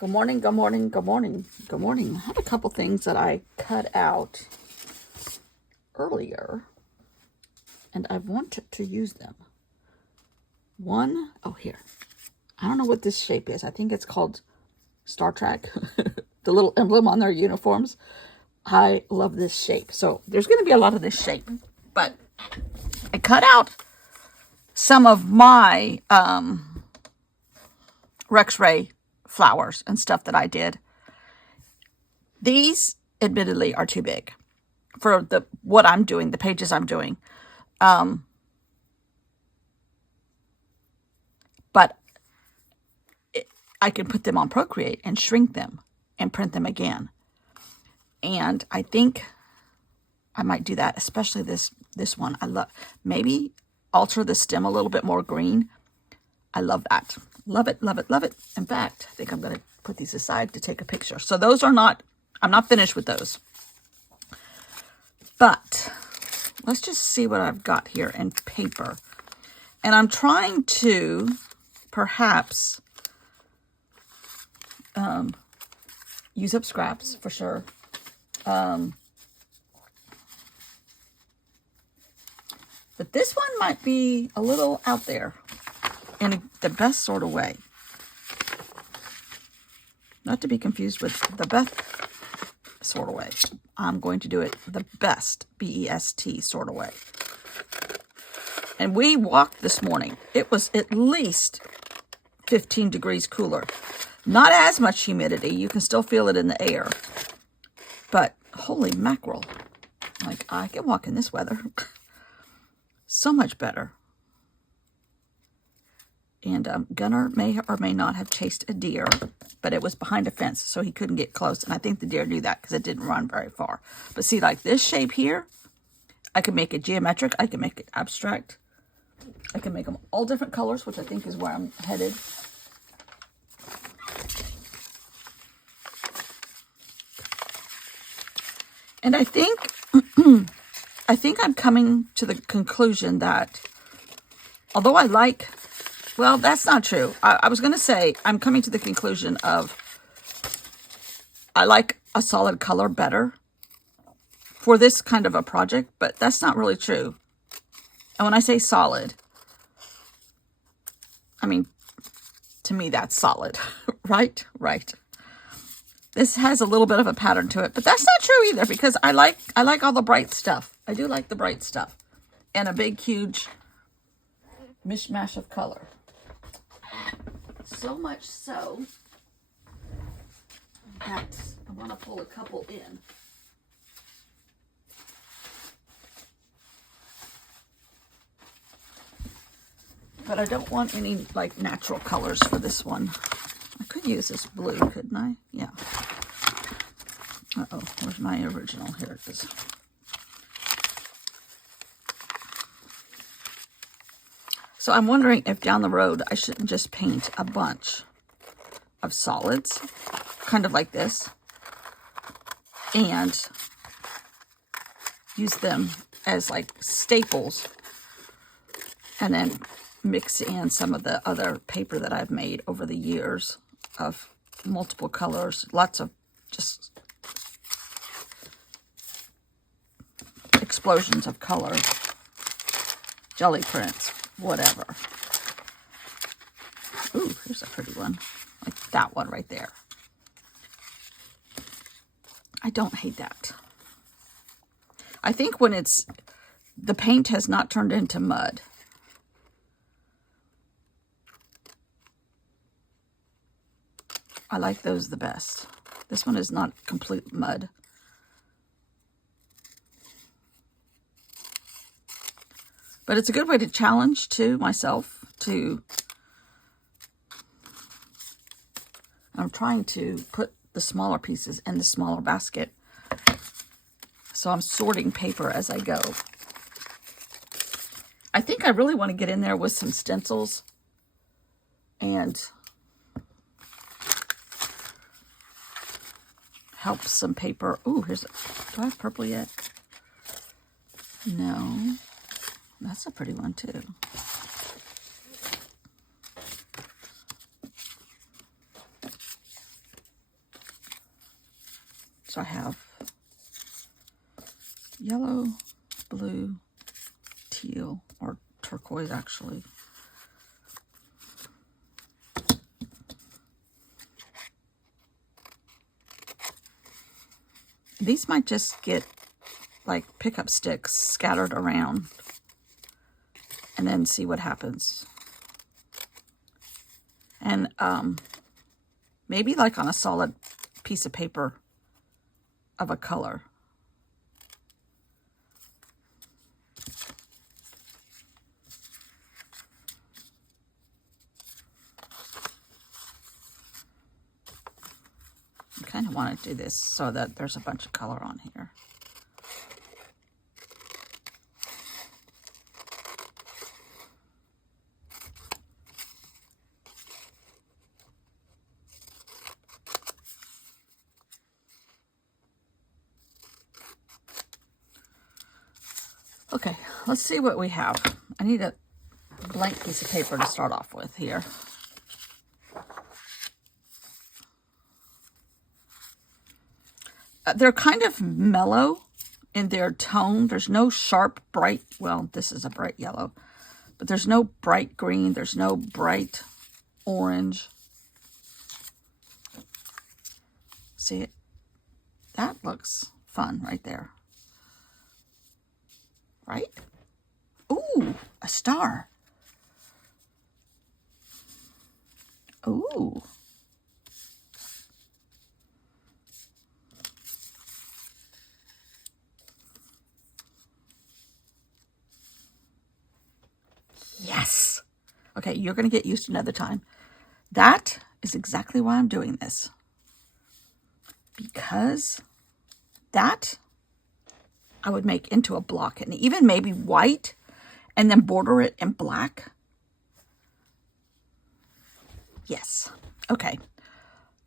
Good morning, good morning, good morning, good morning. I have a couple things that I cut out earlier, and I want to use them. One, oh here. I don't know what this shape is. I think it's called Star Trek. The little emblem on their uniforms. I love this shape. So there's going to be a lot of this shape, but I cut out some of my Rex Ray flowers and stuff that I did. These admittedly are too big for what I'm doing, the pages I'm doing. But I can put them on Procreate and shrink them and print them again. And I think I might do that, especially this one. I love, maybe alter the stem a little bit more green. I love that. Love it, love it, love it. In fact, I think I'm going to put these aside to take a picture. So those are not, I'm not finished with those. But let's just see what I've got here in paper. And I'm trying to perhaps use up scraps for sure. But this one might be a little out there in the best sort of way. Not to be confused with the best sort of way. I'm going to do it the best, B-E-S-T sort of way. And we walked this morning. It was at least 15 degrees cooler. Not as much humidity. You can still feel it in the air. But holy mackerel. Like, I can walk in this weather. So much better. And Gunnar may or may not have chased a deer, but it was behind a fence, so he couldn't get close. And I think the deer knew that because it didn't run very far. But see, like this shape here, I can make it geometric. I can make it abstract. I can make them all different colors, which I think is where I'm headed. And I think, I'm coming to the conclusion that, although I like, well, that's not true. I was going to say, I'm coming to the conclusion of, I like a solid color better for this kind of a project, but that's not really true. And when I say solid, I mean, to me, that's solid, right? Right. This has a little bit of a pattern to it, but that's not true either because I like all the bright stuff. I do like the bright stuff and a big, huge mishmash of color. So much so that I want to pull a couple in. But I don't want any like natural colors for this one. I could use this blue, couldn't I? Yeah. Uh-oh, where's my original? Here it is. So I'm wondering if down the road I shouldn't just paint a bunch of solids, kind of like this, and use them as like staples, and then mix in some of the other paper that I've made over the years of multiple colors, lots of just explosions of color, jelly prints, whatever. Ooh, here's a pretty one. Like that one right there. I don't hate that. I think when the paint has not turned into mud. I like those the best. This one is not complete mud. But it's a good way to challenge, too, myself to... I'm trying to put the smaller pieces in the smaller basket. So I'm sorting paper as I go. I think I really want to get in there with some stencils. And help some paper. Ooh, here's a... Do I have purple yet? No. That's a pretty one, too. So I have yellow, blue, teal, or turquoise actually. These might just get like pickup sticks scattered around and then see what happens. And maybe like on a solid piece of paper of a color. I kind of want to do this so that there's a bunch of color on here. Okay, let's see what we have. I need a blank piece of paper to start off with here. They're kind of mellow in their tone. There's no sharp, bright, well, this is a bright yellow, but there's no bright green. There's no bright orange. See it? That looks fun right there. Right? Ooh, a star. Ooh. Yes. Okay, you're going to get used to another time. That is exactly why I'm doing this. Because that I would make into a block, and even maybe white, and then border it in black. Yes. Okay.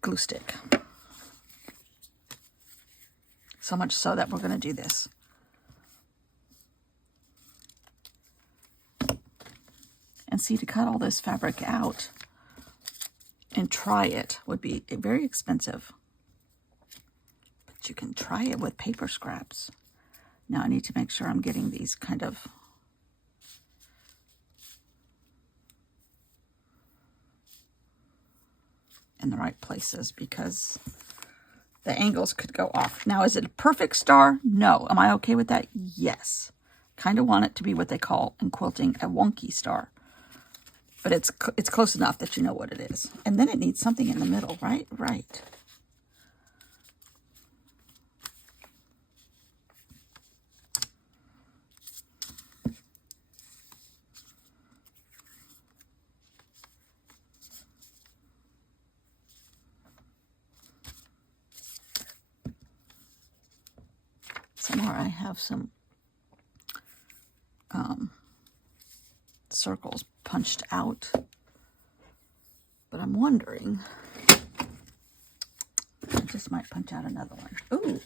Glue stick. So much so that we're going to do this. And see, to cut all this fabric out and try it would be very expensive. But you can try it with paper scraps. Now I need to make sure I'm getting these kind of in the right places, because the angles could go off. Now, is it a perfect star? No. Am I okay with that? Yes. Kind of want it to be what they call in quilting a wonky star. But it's close enough that you know what it is. And then it needs something in the middle, right? Right. Somewhere I have some circles punched out, but I'm wondering, I just might punch out another one. Ooh.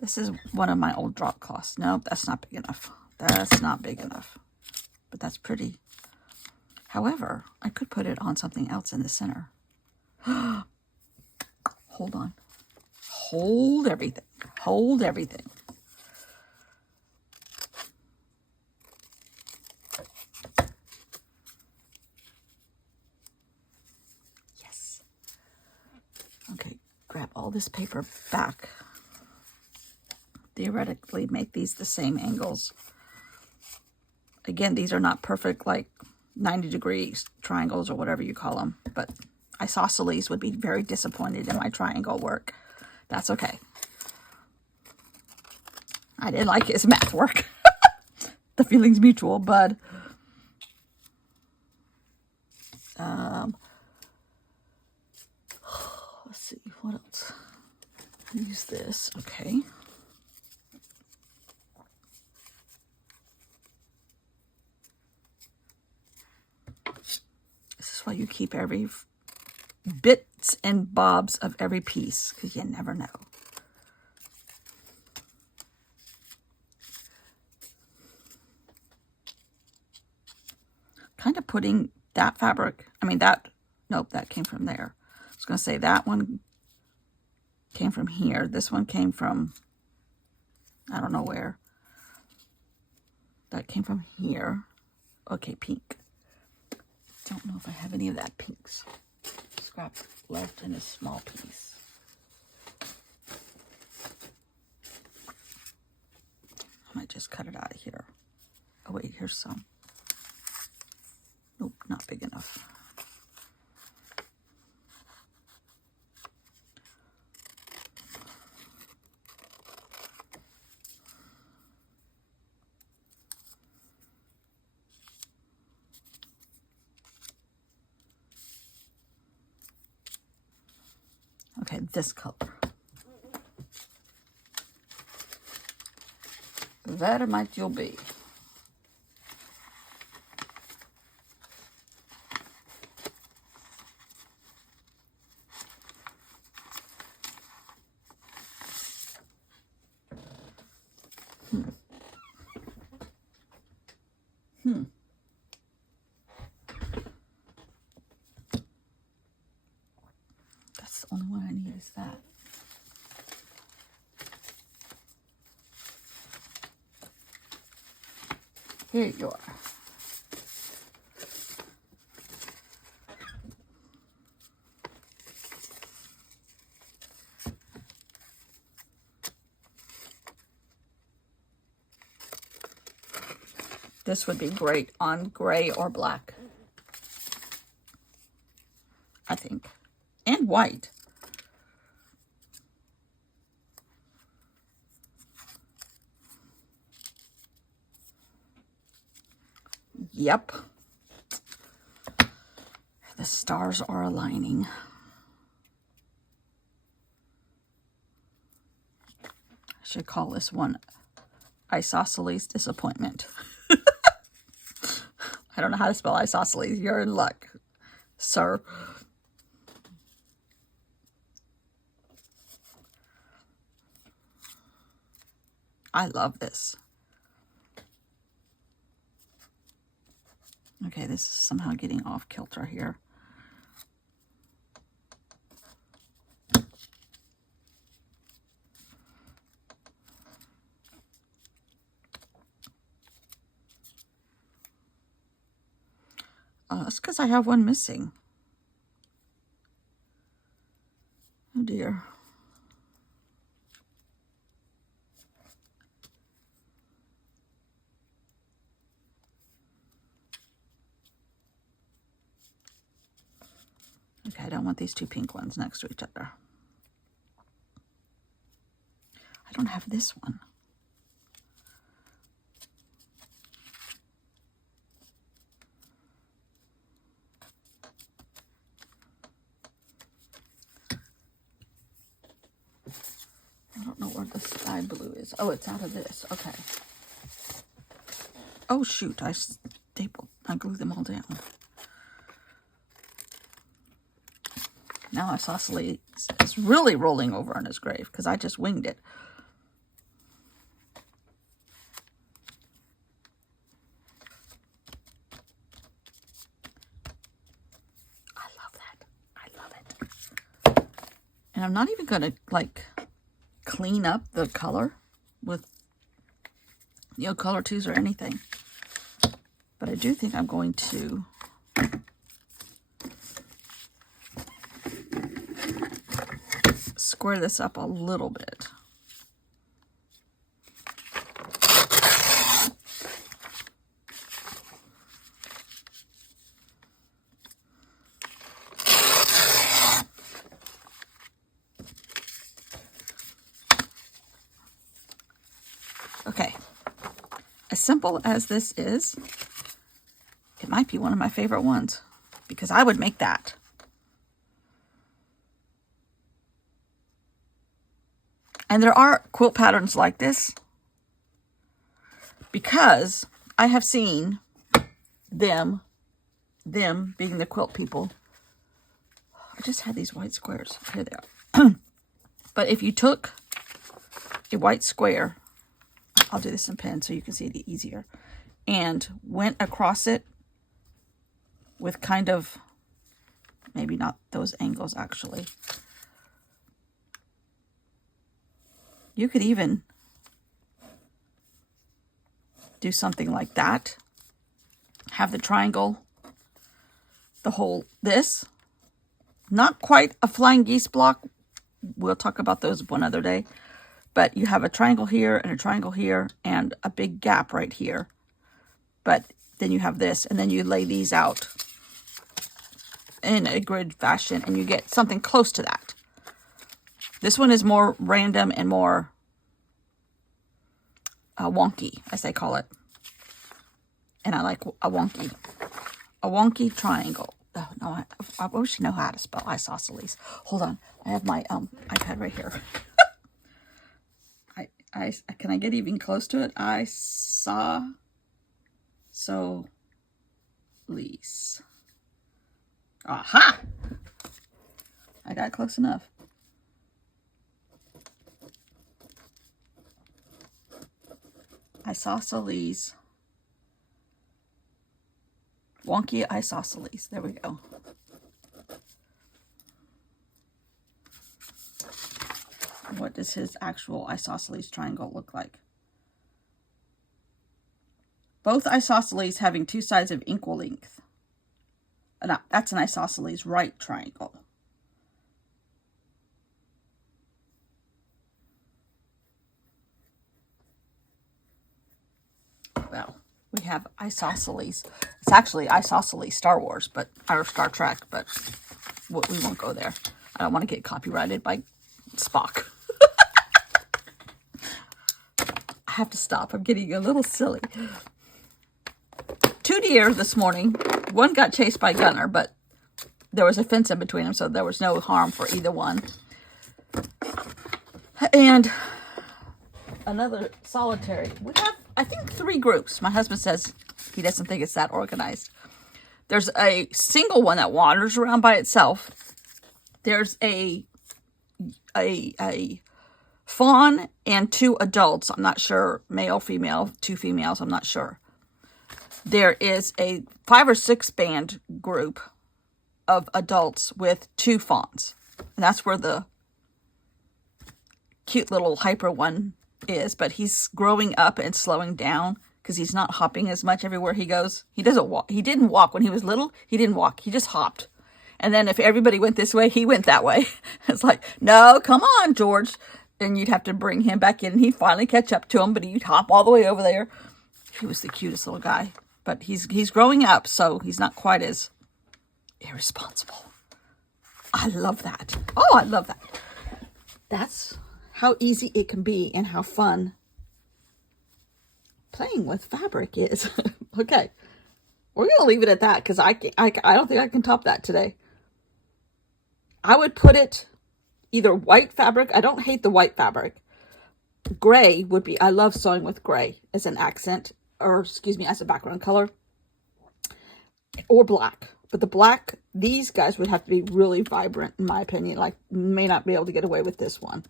This is one of my old drop cloths. No, that's not big enough. That's not big enough, but that's pretty. However, I could put it on something else in the center. Hold on. Hold everything. Hold everything. Yes. Okay, grab all this paper back. Theoretically, make these the same angles. Again, these are not perfect, like 90-degree triangles or whatever you call them, but isosceles would be very disappointed in my triangle work. That's okay. I didn't like his math work. The feeling's mutual, bud. Let's see, what else? Use this, okay. This is why you keep every bits and bobs of every piece, because you never know. of putting that fabric, nope, that came from there. I was going to say that one came from here. This one came from, I don't know where. That came from here. Okay, pink. Don't know if I have any of that pinks. Scrap left in a small piece. I might just cut it out of here. Oh wait, here's some. Nope, not big enough. Okay, this color. That might you'll be. That's the only one I need is that. Here you are. This would be great on gray or black, I think, and white. Yep. The stars are aligning. I should call this one Isosceles Disappointment. I don't know how to spell isosceles. You're in luck, sir. I love this. Okay, this is somehow getting off kilter here. That's because I have one missing. Oh dear. Okay, I don't want these two pink ones next to each other. I don't have this one. I don't know where the sky blue is. Oh, it's out of this. Okay. Oh, shoot. I glued them all down. Now Isosceles is really rolling over in his grave because I just winged it. I love that. I love it. And I'm not even going to, like, clean up the color with, color twos or anything. But I do think I'm going to square this up a little bit. Okay, as simple as this is, it might be one of my favorite ones because I would make that. And there are quilt patterns like this because I have seen them being the quilt people. I just had these white squares. Here they are. But if you took a white square, I'll do this in pen so you can see it easier, and went across it with kind of, maybe not those angles actually. You could even do something like that. Have the triangle, the whole, this. Not quite a flying geese block. We'll talk about those one other day. But you have a triangle here and a triangle here and a big gap right here. But then you have this, and then you lay these out in a grid fashion, and you get something close to that. This one is more random and more wonky, as they call it. And I like a wonky triangle. Oh, no, I wish I know how to spell isosceles. Hold on. I have my iPad right here. Can I get even close to it? Isosceles. Aha! I got close enough. Isosceles. Wonky isosceles. There we go. What does his actual isosceles triangle look like? Both isosceles having two sides of equal length. No, that's an isosceles right triangle. Well, we have isosceles. It's actually isosceles Star Wars, or Star Trek, but we won't go there. I don't want to get copyrighted by Spock. I have to stop. I'm getting a little silly. 2 deer this morning. One got chased by Gunner, but there was a fence in between them, so there was no harm for either one. And another solitary. We have, I think, 3 groups. My husband says he doesn't think it's that organized. There's a single one that wanders around by itself. There's a fawn and 2 adults. I'm not sure. Male, female, 2 females. I'm not sure. There is a 5 or 6 band group of adults with 2 fawns. And that's where the cute little hyper one is. But he's growing up and slowing down because he's not hopping as much everywhere he goes. He doesn't walk. He didn't walk when he was little. He didn't walk. He just hopped. And then if everybody went this way, he went that way. It's like, no, come on, George. And you'd have to bring him back in. And he'd finally catch up to him, but he'd hop all the way over there. He was the cutest little guy. But he's growing up, so he's not quite as irresponsible. I love that. Oh, I love that. That's how easy it can be and how fun playing with fabric is. Okay. We're going to leave it at that because I don't think I can top that today. I would put it either white fabric. I don't hate the white fabric. Gray would be, I love sewing with gray as an accent, or excuse me, as a background color. Or black. But the black, these guys would have to be really vibrant, in my opinion. Like, may not be able to get away with this one.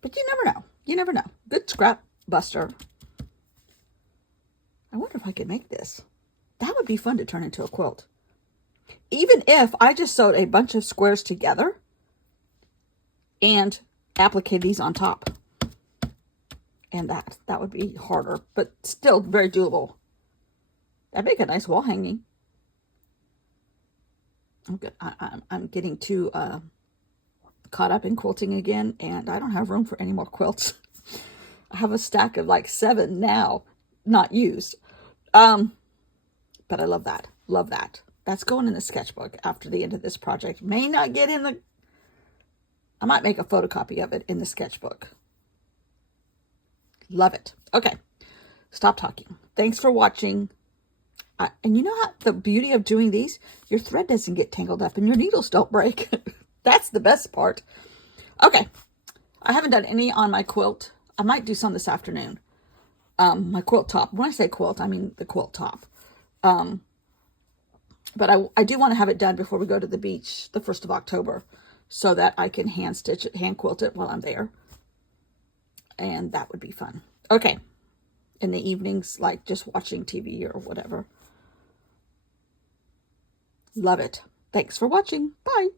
But you never know. You never know. Good scrap buster. I wonder if I could make this. That would be fun to turn into a quilt. Even if I just sewed a bunch of squares together and applique these on top. And that would be harder, but still very doable. That'd make a nice wall hanging. I'm getting too caught up in quilting again, and I don't have room for any more quilts. I have a stack of like 7 now, not used. But I love that. Love that. That's going in the sketchbook after the end of this project. May not get in the... I might make a photocopy of it in the sketchbook. Love it. Okay. Stop talking. Thanks for watching. And you know how the beauty of doing these? Your thread doesn't get tangled up and your needles don't break. That's the best part. Okay. I haven't done any on my quilt. I might do some this afternoon. My quilt top. When I say quilt, I mean the quilt top. But I do want to have it done before we go to the beach the 1st of October so that I can hand stitch it, hand quilt it while I'm there. And that would be fun. Okay. In the evenings, like just watching TV or whatever. Love it. Thanks for watching. Bye.